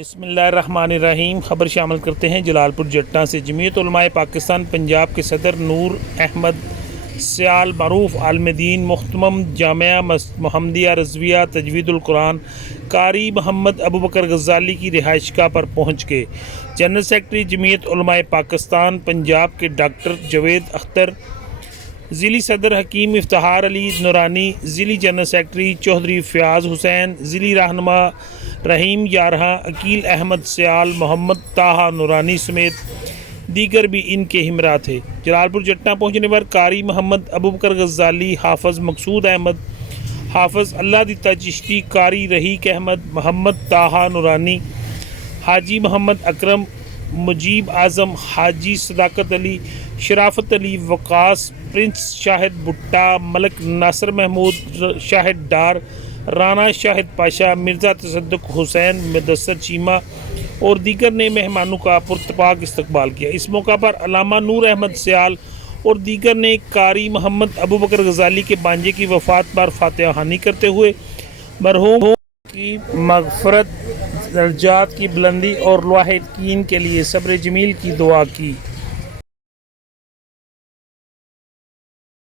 بسم اللہ الرحمن الرحیم۔ خبر شامل کرتے ہیں جلال پور جٹا سے۔ جمعیت علماء پاکستان پنجاب کے صدر نور احمد سیال معروف عالم دین محترم جامعہ محمدیہ رضویہ تجوید القرآن قاری محمد ابو بکر غزالی کی رہائش گاہ پر پہنچ گئے۔ جنرل سیکرٹری جمعیت علماء پاکستان پنجاب کے ڈاکٹر جاوید اختر، ضلعی صدر حکیم افتخار علی نورانی، ضلعی جنرل سیکرٹری چودھری فیاض حسین، ضلعی رہنما رحیم یارہاں، عقیل احمد سیال، محمد طاہا نورانی سمیت دیگر بھی ان کے ہمراہ تھے۔ جلال پور جٹا پہنچنے پر قاری محمد ابو بکر غزالی، حافظ مقصود احمد، حافظ اللہ دیتا چشتی، قاری رحیق احمد، محمد طاہا نورانی، حاجی محمد اکرم، مجیب اعظم، حاجی صداقت علی، شرافت علی وقاص، پرنس شاہد بھٹا، ملک ناصر محمود شاہد ڈار، رانا شاہد پاشا، مرزا تصدق حسین، مدثر چیمہ اور دیگر نے مہمانوں کا پرتپاک استقبال کیا۔ اس موقع پر علامہ نور احمد سیال اور دیگر نے قاری محمد ابو بکر غزالی کے بانجے کی وفات پر فاتحہ خوانی کرتے ہوئے مرحوم کی مغفرت، درجات کی بلندی اور لاحقین کے لیے صبر جمیل کی دعا کی۔